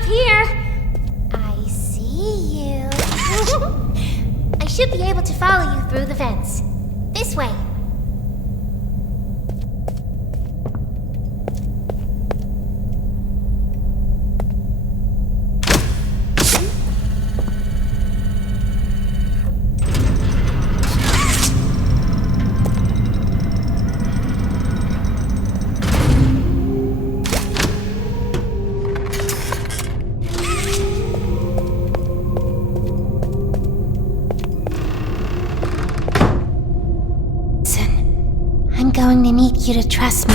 up here. I see you. I should be able to follow you through the fence. This way. I'm going to need you to trust me.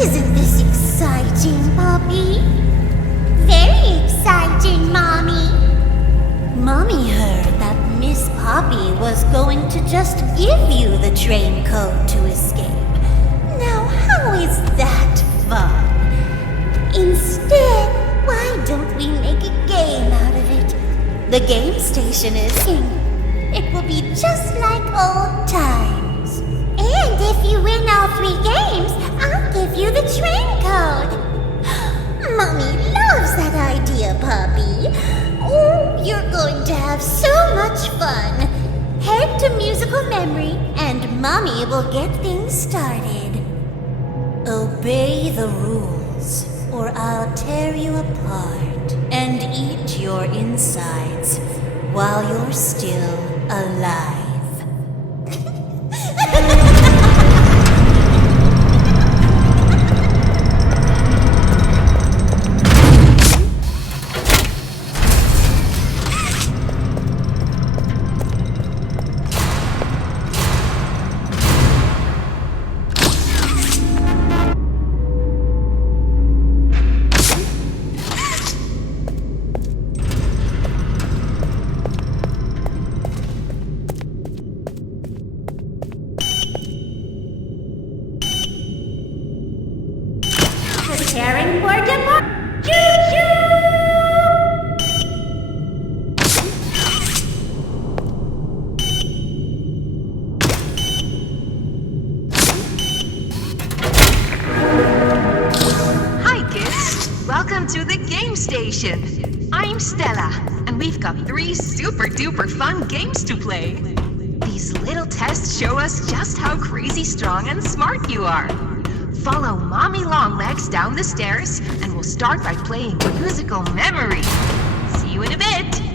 Isn't this exciting, Poppy? Very exciting, Mommy. Mommy heard that Miss Poppy was going to just give you the train code to escape. Now, how is that fun? Instead, why don't we make a game out of it? The game station is in. It will be just like old times. And if you win all 3 games, I'll give you the train code. Mommy loves that idea, Poppy. Oh, you're going to have so much fun. Head to musical memory, and Mommy will get things started. Obey the rules, or I'll tear you apart and eat your insides while you're still alive. Preparing for departure. Choo-choo! Hi kids, welcome to the game station. I'm Stella, and we've got 3 super duper fun games to play. These little tests show us just how crazy strong and smart you are. Follow Mommy Longlegs down the stairs, and we'll start by playing musical memory. See you in a bit.